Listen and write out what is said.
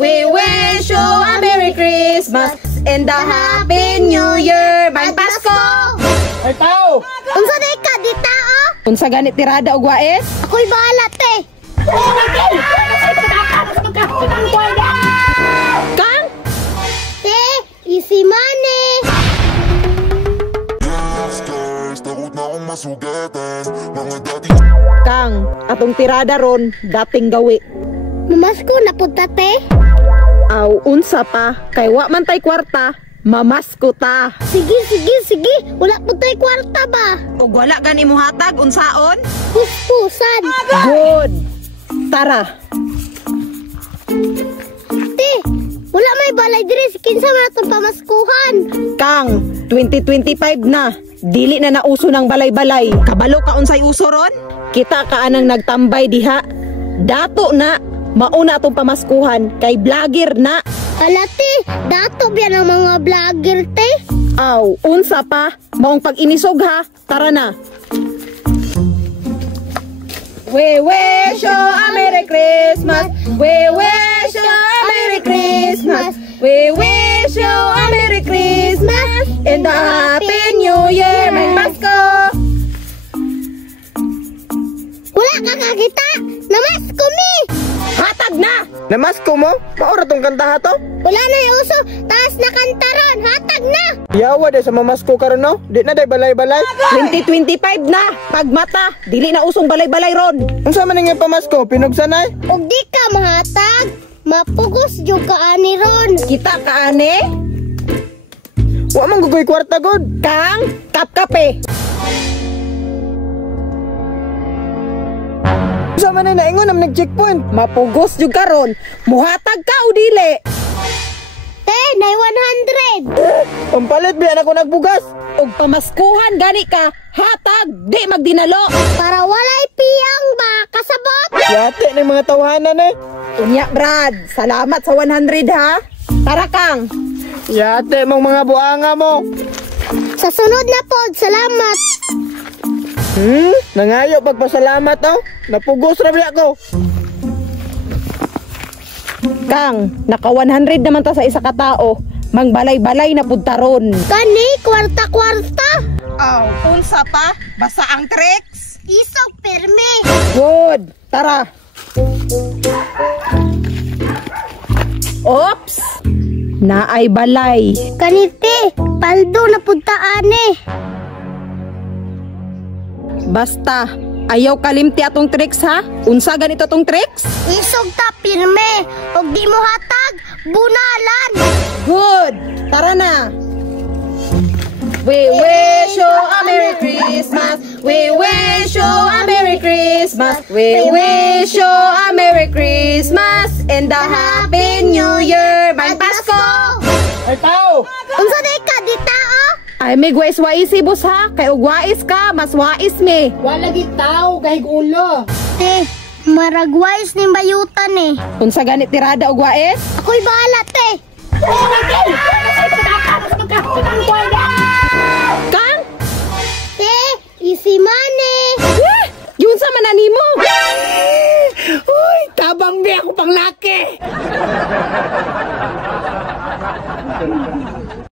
We wish you a Merry Christmas and a Happy New Year. May Pasko! Ay, tao! Unsa day ka, di tao? Unsa ganit tirada og wais? Ako'y bahala, te. Kang? Te, easy money. Kang, atong tirada ron, dating gawi. Mamasko na punta, te. Aw, unsa pa, kay wa man tay kwarta, mamasko ta. Sige. Wala po tayo kwarta ba? Ug wala gani mo hatag, unsaon? Puspusan. Good. Tara. Te, wala may balay diri. Kinsa man atong pamaskuhan. Kang, 2025 na. Dili na nauso ng balay-balay. Kabalo ka unsay uso ron? Kita ka anang nagtambay diha. Dato na, mauna atong pamaskuhan kay vlogger na. Hala, te, dato biyan ang mga vlogger, te. Aw, unsa pa? Maong pag-inisog ha. Tara na. We wish you a Merry Christmas. We wish you a Merry Christmas. We wish you a Merry Christmas and a Happy New Year. May Pasko! Wala ka kakita. Namasko mi. Hatag na! Namasko mo? Maura tong kanta ha to? Wala na yung uso. Taas na kantaron. Hatag na. Yawa de sa mamasko karon no? Di na day balay-balay. 2025 na! Pagmata, dili na usong balay-balay ron. Unsa man nga pamasko? Pinugsanay? Ug di ka mahatag. Mapugos jud ka ani ron. Kita ka ane? Wa man gugoy kwarta god. Kang, kap-kape. Unsa man na ingon am nag-checkpoint? Mapugos jud karon. Muhatag ka o dili? Te, nay 100. Pampalit biyan ako nagbugas. Og pamaskuhan gani ka, hatag, di magdinalo. Para walay piyang ba kasabot. Yate ng mga tawhanan eh. Unya, Brad, salamat sa 100 ha. Tara, Kang. Yate mong mga buanga mo. Sa sunod na pod, salamat. Nangayo pagpasalamat oh. Napugos ra biya ko. Kang, naka 100 naman ta sa isa ka tao. Mang balay-balay na puntaron. Kani, kwarta-kwarta. Aw, unsa pa? Basa ang tricks? Isog perme. Good. Tara. Oops! Naay balay. Kanite, paldo na puntaan eh. Basta, ayaw kalimti atong tricks ha? Unsa ganito tong tricks? Isog ta pirme. Og di mo hatag, bunalan. Good! Tara na! We wish you a Merry Christmas. We wish you a Merry Christmas. We wish you a Merry Christmas and a Happy New Year. May Pasko! Ay tao! Unsa day ka, di tao? Ay, may gwais-waisi bus ha. Kay ug wais ka, mas wais me. Wala gitaw kahig ulo. Te, maragwais ni bayutan eh. Unsa ganit tirada og wais? Ako'y bahala, te.